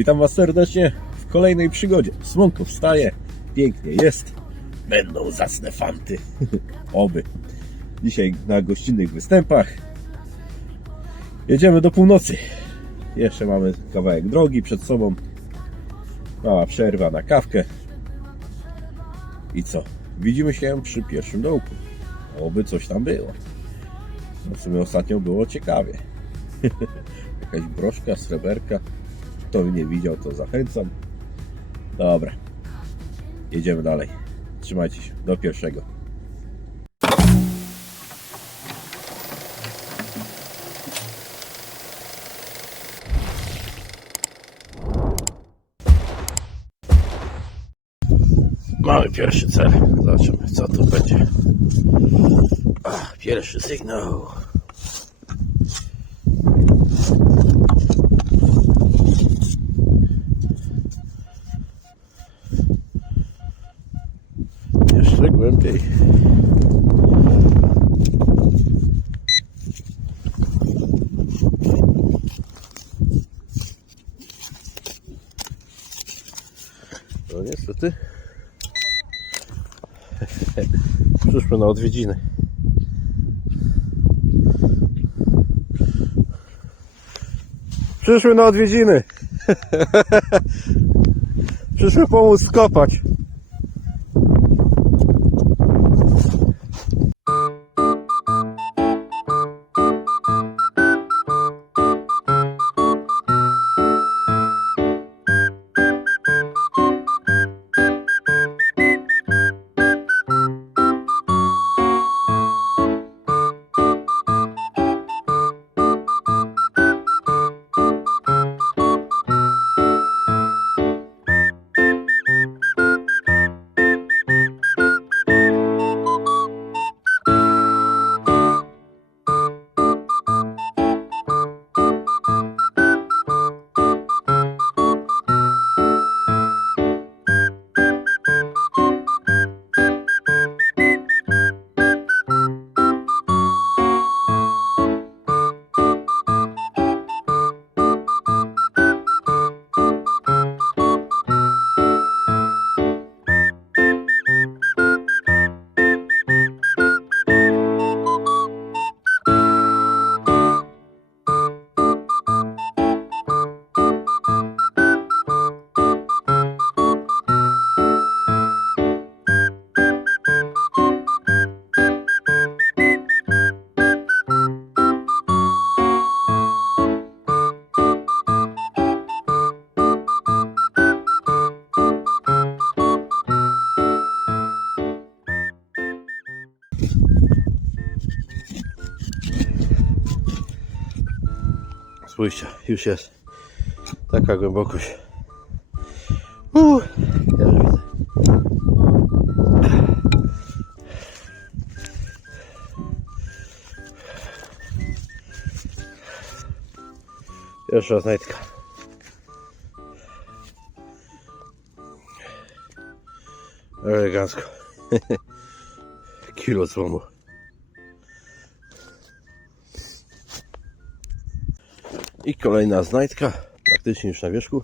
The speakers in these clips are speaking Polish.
Witam Was serdecznie w kolejnej przygodzie. Słonko wstaje, pięknie jest, będą zacne fanty. Oby. Dzisiaj na gościnnych występach. Jedziemy do północy. Jeszcze mamy kawałek drogi przed sobą. Mała przerwa na kawkę. I co? Widzimy się przy pierwszym dołku. Oby coś tam było. No w sumie ostatnio było ciekawie. Jakaś broszka, sreberka. Kto nie widział, to zachęcam. Dobra. Jedziemy dalej. Trzymajcie się. Do pierwszego. Mamy pierwszy cel. Zobaczymy, co tu będzie. Ach, pierwszy sygnał. Jeszcze głębiej. No niestety. Przyszły na odwiedziny. Przyszły na odwiedziny. Przyszły pomóc skopać. Spójrzcie, już jest taka głębokość. Uh, ja już widzę. Pierwsza znajdka. Elegancko. Kilo złomu. I kolejna znajdka, praktycznie już na wierzchu,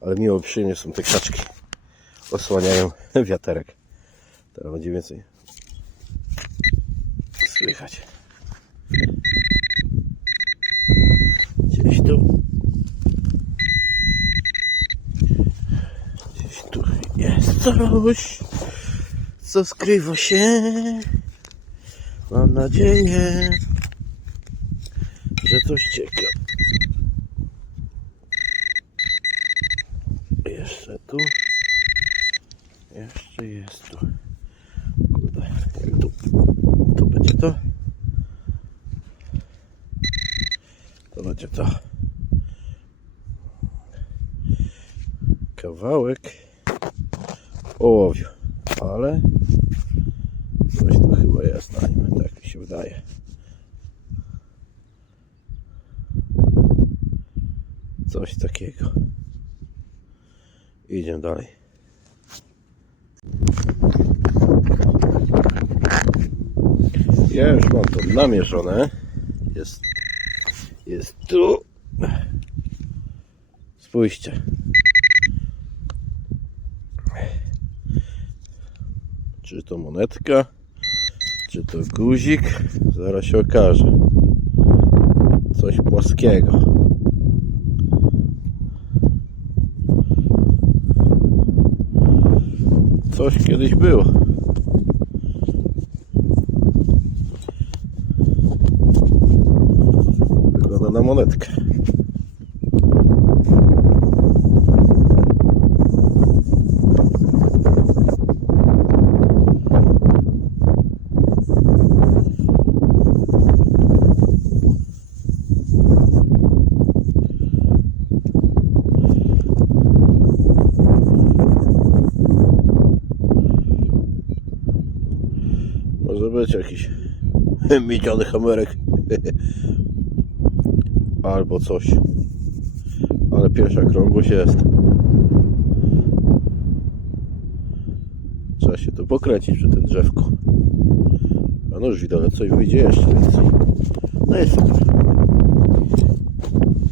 ale miło przyjemnie są te krzaczki. Osłaniają wiaterek. Teraz będzie więcej słychać. Gdzieś tu. Gdzieś tu jest coś, co skrywa się. Mam nadzieję, że coś ciekawe. Jeszcze tu. Jeszcze jest tu. Kurde, jak tu. To będzie to. To będzie to. Kawałek ołowiu. Ale coś tu chyba jest na nim, tak mi się wydaje. Coś takiego. Idziemy dalej. Ja już mam to namierzone. Jest, jest tu. Spójrzcie. Czy to monetka, czy to guzik? Zaraz się okaże. Coś płaskiego. Coś kiedyś było. Monetkę. Może być jakiś miedziany hamerek. Albo coś. Ale pierwsza krągłość jest. Trzeba się tu pokręcić przy tym drzewku. A no już widać, coś wyjdzie jeszcze więcej. No jest super.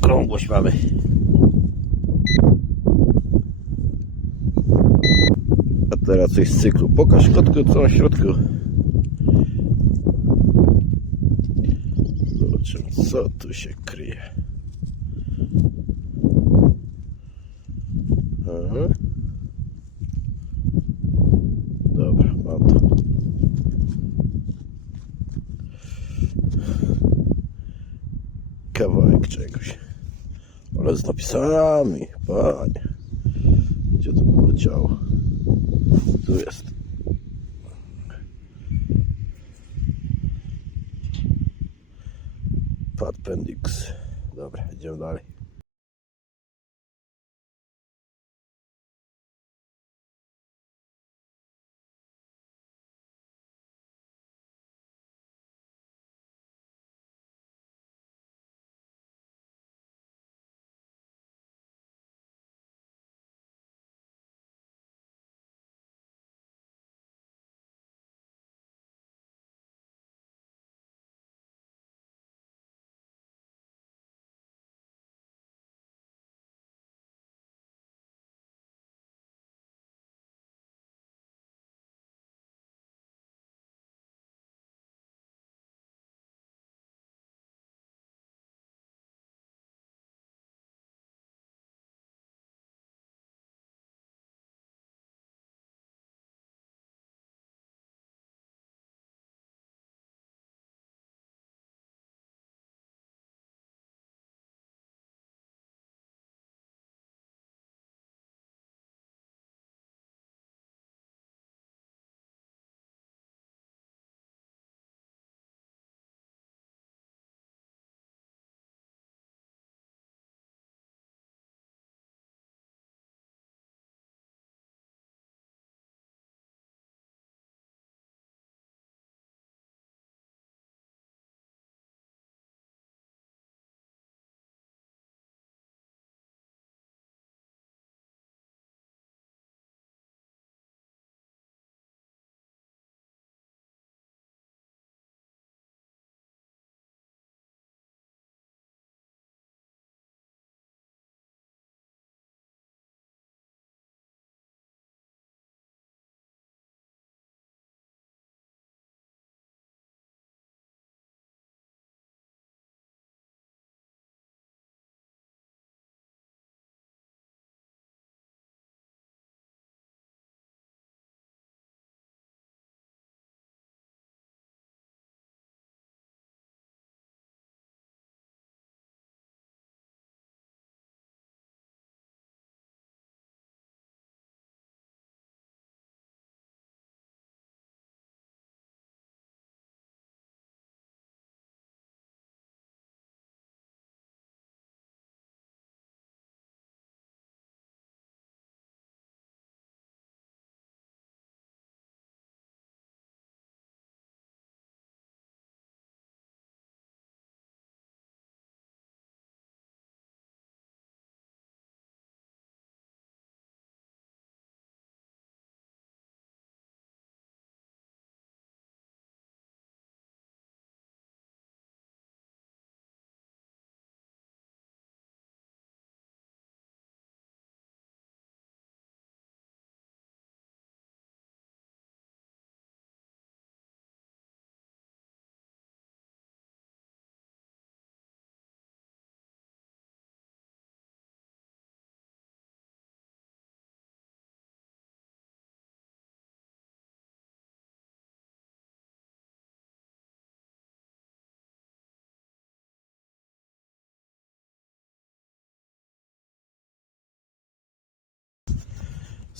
Krągłość mamy. A teraz coś z cyklu. Pokaż kotku co na środku. Zobaczymy co tu się kryje. Aha. Dobra, mam to. Kawałek czegoś. Ale z napisami, panie. Gdzie to poleciało? Tu jest. Padpendix. Dobra, idziemy dalej.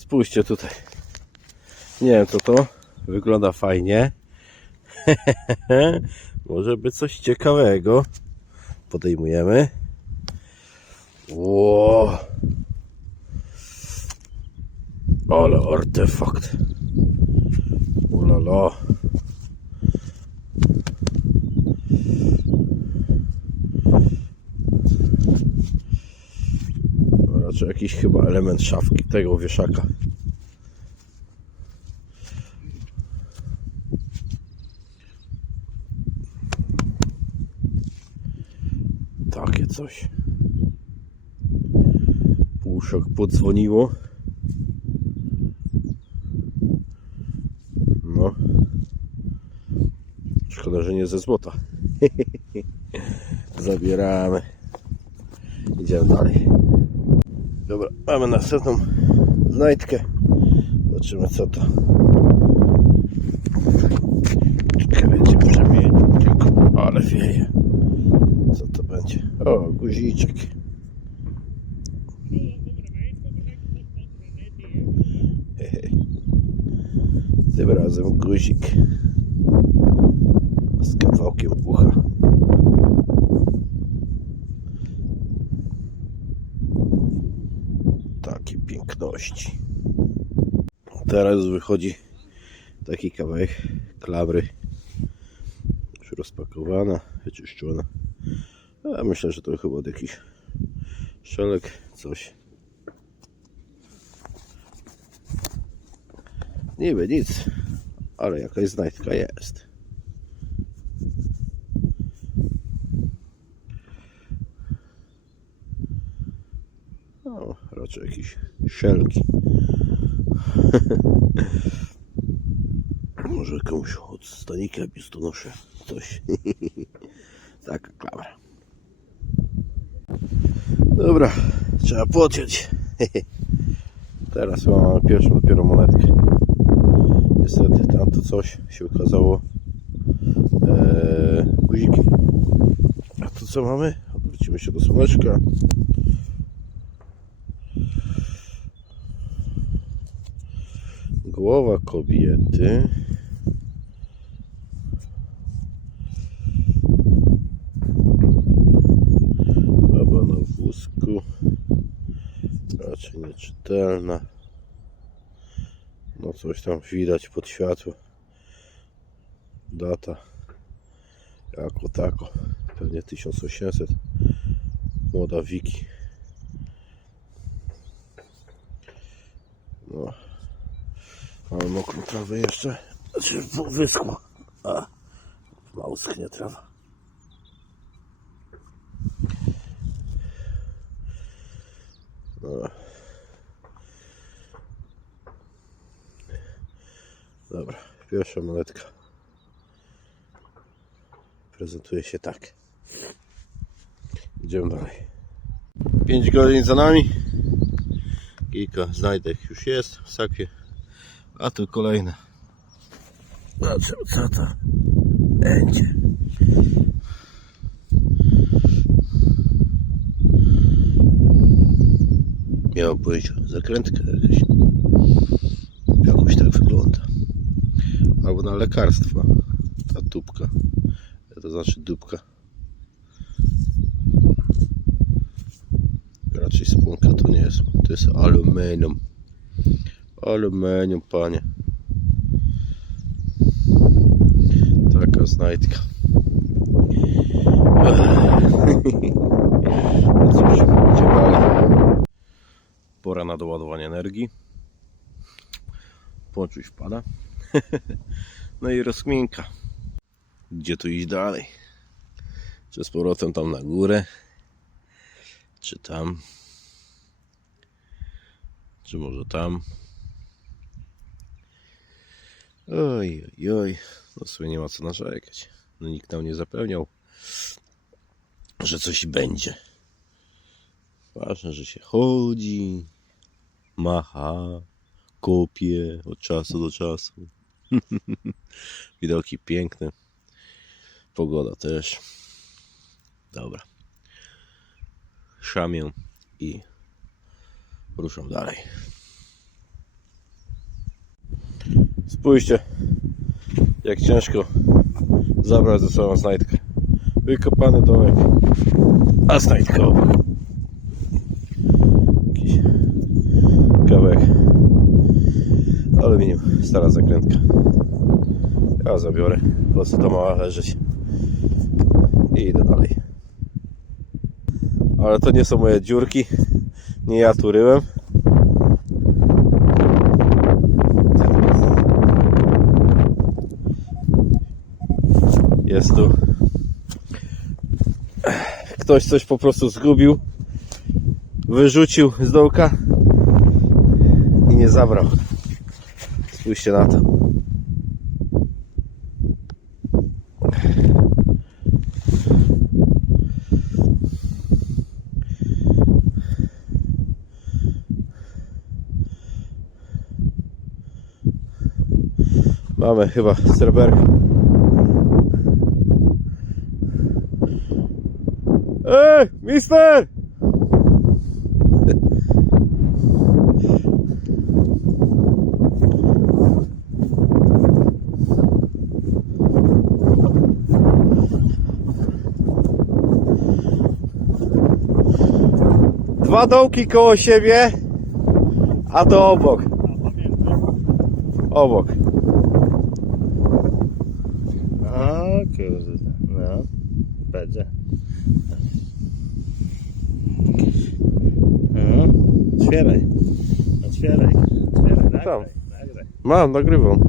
Spójrzcie tutaj. Nie wiem co to. Wygląda fajnie. Może być coś ciekawego. Podejmujemy. Ło. Ale artefakt. Ulala. Raczej jakiś chyba element szafki tego wieszaka. Takie coś. Puszek podzwoniło. No. Szkoda, że nie ze złota. Zabieramy. Idziemy dalej. Dobra, mamy następną znajdkę. Zobaczymy co to. Czekaj, będzie przemienić. Tylko, ale wieje. Co to będzie? O, guziczek. Tym razem guzik. Takie piękności. Teraz wychodzi taki kawałek klawry. Już rozpakowana, wyczyszczona. A myślę, że to chyba jakiś szelek, coś. Niby nic, ale jakaś znajdka jest. Raczej jakieś szelki. Może komuś od stanika biustonosza coś. Taka klamra. Dobra, trzeba pociąć. Teraz mamy pierwszą dopiero monetkę. Niestety tamto coś się okazało ee, guzikiem. A tu co mamy? Odwrócimy się do słoneczka. Głowa kobiety. Baba na wózku. Raczej nieczytelna. No coś tam widać pod światło. Data. Jako tako. Pewnie 1800. Młoda Wiki. No. Mamy mokrą trawę jeszcze. Znaczy wyschła. A. Mało schnie trawa. No. Dobra, pierwsza monetka prezentuje się tak. Idziemy dalej. 5 godzin za nami. Kilka znajdek już jest w sakwie. A tu kolejne. Zobaczymy co to będzie. Miała być zakrętka jakaś. Jakoś tak wygląda. Albo na lekarstwa. Ta tubka. To znaczy dupka. Raczej spłonka to nie jest. To jest aluminium. Aluminium, panie. Taka znajdka. No cóż, dalej. Pora na doładowanie energii. Poczuć pada. no i rozkminka. Gdzie tu iść dalej? Czy z powrotem tam na górę? Czy tam? Czy może tam? Oj, oj, oj. No w sumie nie ma co narzekać. No nikt nam nie zapewniał, że coś będzie. Ważne, że się chodzi, macha, kopie od czasu do czasu. Widoki piękne. Pogoda też. Dobra. Szamię i ruszam dalej. Spójrzcie, jak ciężko zabrać ze sobą znajdkę. Wykopany dołek, a znajdka obok. Jakiś kawałek aluminium, stara zakrętka. Ja zabiorę, po prostu to mała leżeć i idę dalej. Ale to nie są moje dziurki, nie ja tu ryłem. Jest tu. Ktoś coś po prostu zgubił, wyrzucił z dołka i nie zabrał. Spójrzcie na to. Mamy chyba sreberko. Mister! Dwa dołki koło siebie, a to obok. Obok. O kurde, no, będzie. No, otwieraj, otwieraj, otwieraj, nagraj, nagraj. Mam, nagrywam.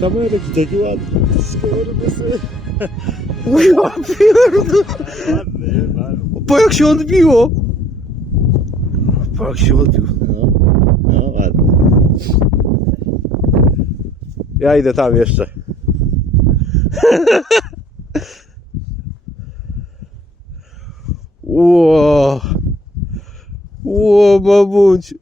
Kamerek taki ładny, skoro sobie. Ja pierdolę. Ładny, ładny. Po jak się odbiło? Po jak się odbił. No, no, ładny. Ja idę tam jeszcze. Ło. Ło, mamuć.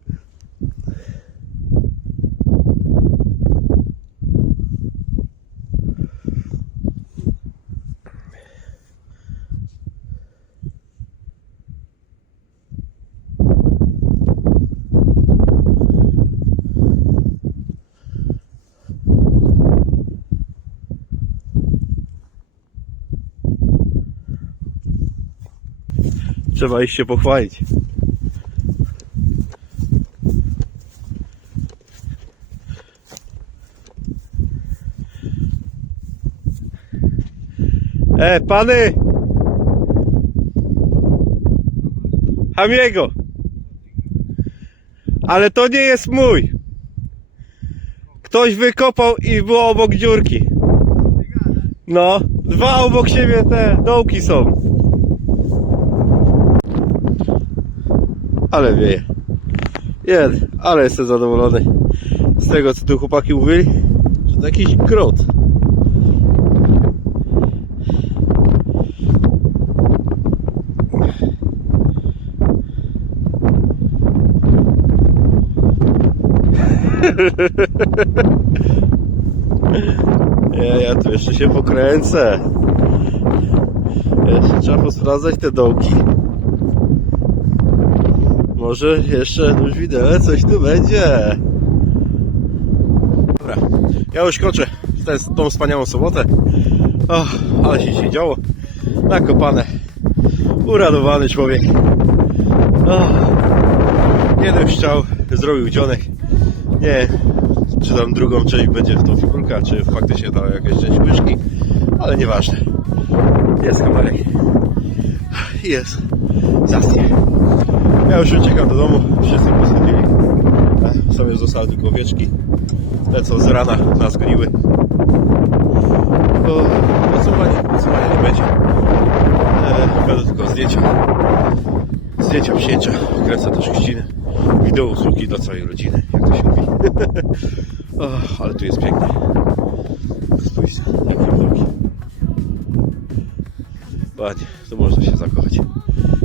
Trzeba iść się pochwalić. E, pany! Hamiego! Ale to nie jest mój! Ktoś wykopał i było obok dziurki. No, dwa obok siebie te dołki są. Ale wieje. Jeden, ale jestem zadowolony z tego, co tu chłopaki mówili, że to jakiś grot. Ja, ja tu jeszcze się pokręcę. Jeszcze trzeba posprawdzać te dołki. Może jeszcze już widelec coś tu będzie. Dobra, ja już kończę tę, tą wspaniałą sobotę. O, ale się dzisiaj działo. Nakopane. Uradowany człowiek. O, jeden strzał zrobił dzionek. Nie czy tam drugą część będzie w tą figurkę, czy faktycznie tam jakaś część łyżki, ale nieważne. Jest kamerek. Jest. Zasnie. Ja już uciekam do domu, wszyscy posadzili. Sobie zostały tylko owieczki. Te co z rana nas goniły. Bo podsumowanie, podsumowanie nie będzie. E, będą tylko zdjęcia. Zdjęcia przyjęcia. Kręcę też chrzciny. Wideo usługi dla całej rodziny, jak to się mówi. o, ale tu jest pięknie. Spójrzcie, jakie widoki. Ładnie, tu można się zakochać.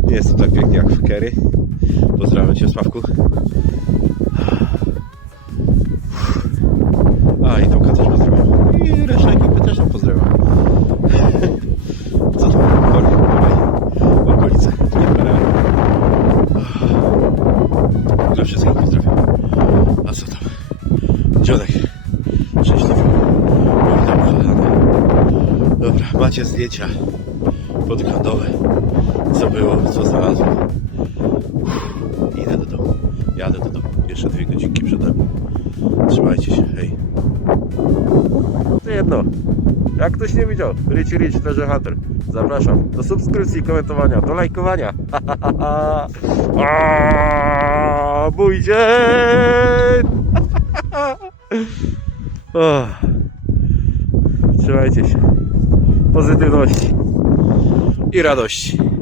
Nie jest to tak pięknie jak w Kerry. Pozdrawiam Cię, Sławku. A, i Tomka też pozdrawiam. I resztę ekipy też pozdrawiam. macie zdjęcia podglądowe. Co było, co znalazłem. Uff, Idę do domu. Jadę do domu. Jeszcze dwie godzinki przede mną. Trzymajcie się, hej. To jedno. Jak ktoś nie widział, Richie Rich Treasure Hunter. Zapraszam do subskrypcji, komentowania, do lajkowania. Aaaa, Mój. Trzymajcie się. Pozytywności i radości.